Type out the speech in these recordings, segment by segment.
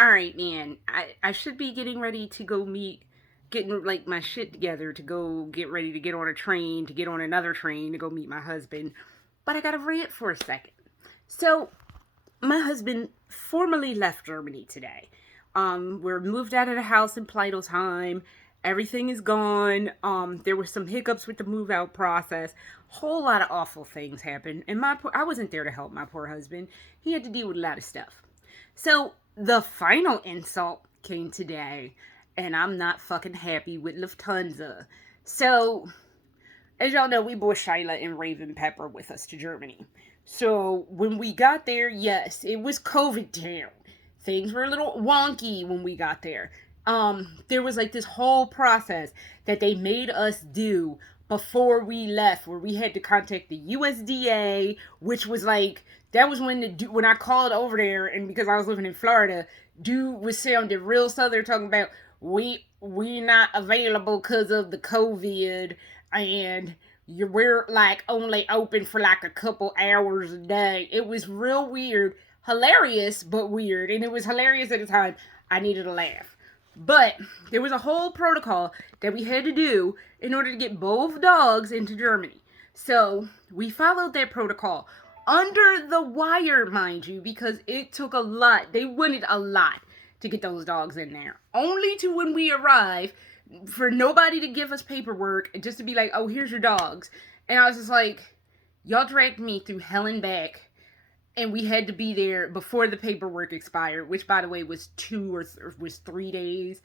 All right, man. I should be getting ready to go getting like my shit together to go get ready to get on a train, to get on another train to go meet my husband. But I gotta rant for a second. So, my husband formally left Germany today. We're moved out of the house in Pleidelsheim. Everything is gone. There were some hiccups with the move out process. Whole lot of awful things happened, and I wasn't there to help my poor husband. He had to deal with a lot of stuff. So the final insult came today, and I'm not fucking happy with Lufthansa. So, as y'all know, we brought Shyla and Raven Pepper with us to Germany. So when we got there, yes, it was COVID town. Things were a little wonky when we got there. There was like this whole process that they made us do before we left, where we had to contact the USDA, which was like that was when I called over there, and because I was living in Florida, dude was sounding real southern, talking about we not available because of the COVID, and we're like only open for like a couple hours a day. It was real weird, hilarious but weird, and it was hilarious at the time. I needed a laugh. But there was a whole protocol that we had to do in order to get both dogs into Germany. So we followed that protocol under the wire, mind you, because it took a lot. They wanted a lot to get those dogs in there. Only to when we arrive, for nobody to give us paperwork, just to be like, oh, here's your dogs. And I was just like, y'all dragged me through hell and back. And we had to be there before the paperwork expired, which, by the way, was 3 days.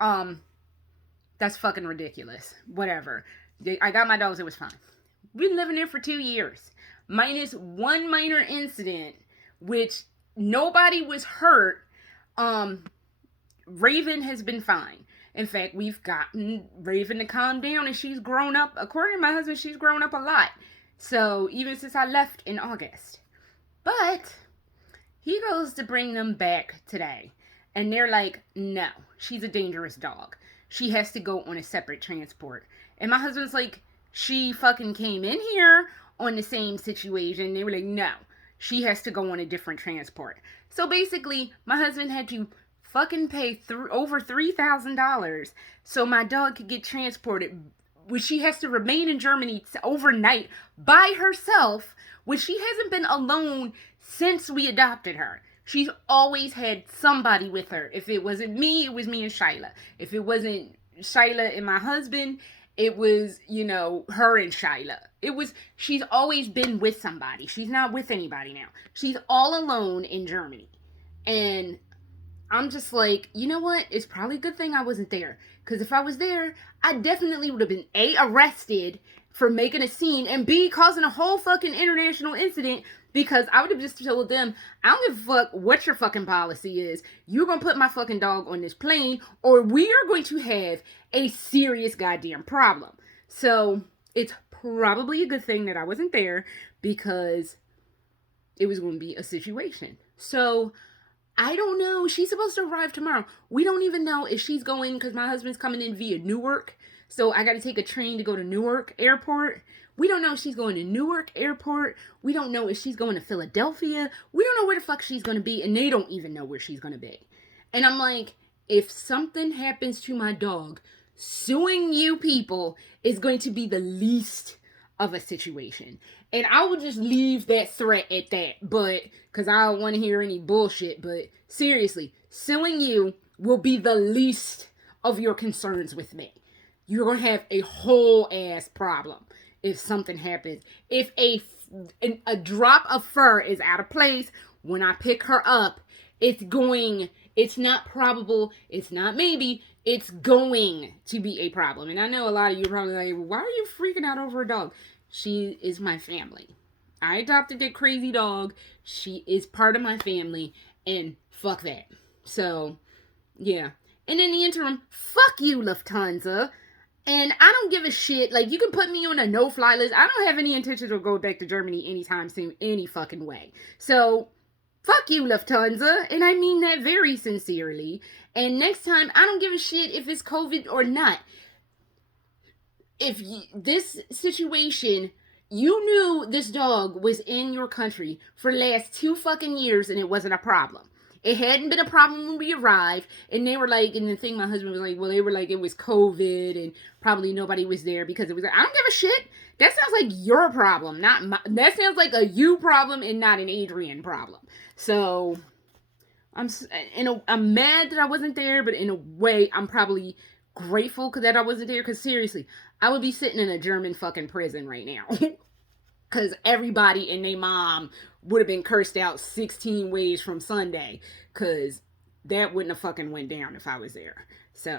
That's fucking ridiculous. Whatever. I got my dogs. It was fine. We've been living there for 2 years, minus one minor incident, which nobody was hurt. Raven has been fine. In fact, we've gotten Raven to calm down, and she's grown up. According to my husband, she's grown up a lot. So even since I left in August. But he goes to bring them back today. And they're like, no, she's a dangerous dog. She has to go on a separate transport. And my husband's like, she fucking came in here on the same situation. They were like, no, she has to go on a different transport. So basically, my husband had to fucking pay over $3,000 so my dog could get transported, which she has to remain in Germany overnight by herself, which she hasn't been alone since we adopted her. She's always had somebody with her. If it wasn't me, it was me and Shyla. If it wasn't Shyla and my husband, it was, her and Shyla. She's always been with somebody. She's not with anybody now. She's all alone in Germany. And I'm just like, you know what? It's probably a good thing I wasn't there. Because if I was there, I definitely would have been A, arrested for making a scene, and B, causing a whole fucking international incident, because I would have just told them, I don't give a fuck what your fucking policy is. You're going to put my fucking dog on this plane, or we are going to have a serious goddamn problem. So it's probably a good thing that I wasn't there, because it was going to be a situation. So I don't know. She's supposed to arrive tomorrow. We don't even know if she's going, because my husband's coming in via Newark. So I got to take a train to go to Newark Airport. We don't know if she's going to Newark Airport. We don't know if she's going to Philadelphia. We don't know where the fuck she's going to be. And they don't even know where she's going to be. And I'm like, if something happens to my dog, suing you people is going to be the least of a situation. And I would just leave that threat at that. But, because I don't want to hear any bullshit. But seriously, suing you will be the least of your concerns with me. You're going to have a whole ass problem if something happens. If a drop of fur is out of place, when I pick her up, it's not probable, it's not maybe, it's going to be a problem. And I know a lot of you are probably like, why are you freaking out over a dog? She is my family. I adopted that crazy dog. She is part of my family, and fuck that. So, yeah. And in the interim, fuck you, Lufthansa. And I don't give a shit. Like, you can put me on a no-fly list. I don't have any intention of going back to Germany anytime soon, any fucking way. So, fuck you, Lufthansa. And I mean that very sincerely. And next time, I don't give a shit if it's COVID or not. If this situation, you knew this dog was in your country for the last 2 fucking years and it wasn't a problem. It hadn't been a problem when we arrived, and they were like, and the thing my husband was like, well, they were like, it was COVID, and probably nobody was there because it was. I don't give a shit. That sounds like your problem, not my. That sounds like a you problem and not an Adrian problem. So I'm mad that I wasn't there, but in a way, I'm probably grateful that I wasn't there. Because seriously, I would be sitting in a German fucking prison right now. Because everybody and their mom would have been cursed out 16 ways from Sunday. Because that wouldn't have fucking went down if I was there. So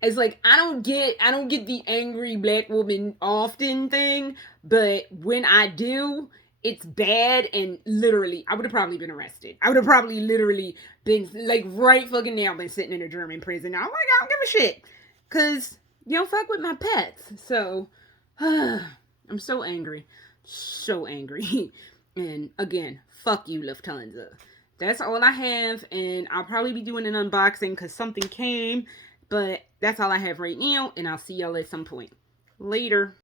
it's like I don't get the angry black woman often thing, but when I do, it's bad, and literally I would have probably been arrested. I would have probably literally been like right fucking now been sitting in a German prison. I'm like, I don't give a shit. Cause you don't fuck with my pets. So I'm so angry. So angry. And again, fuck you, Lufthansa. That's all I have, and I'll probably be doing an unboxing because something came, but that's all I have right now, and I'll see y'all at some point. Later.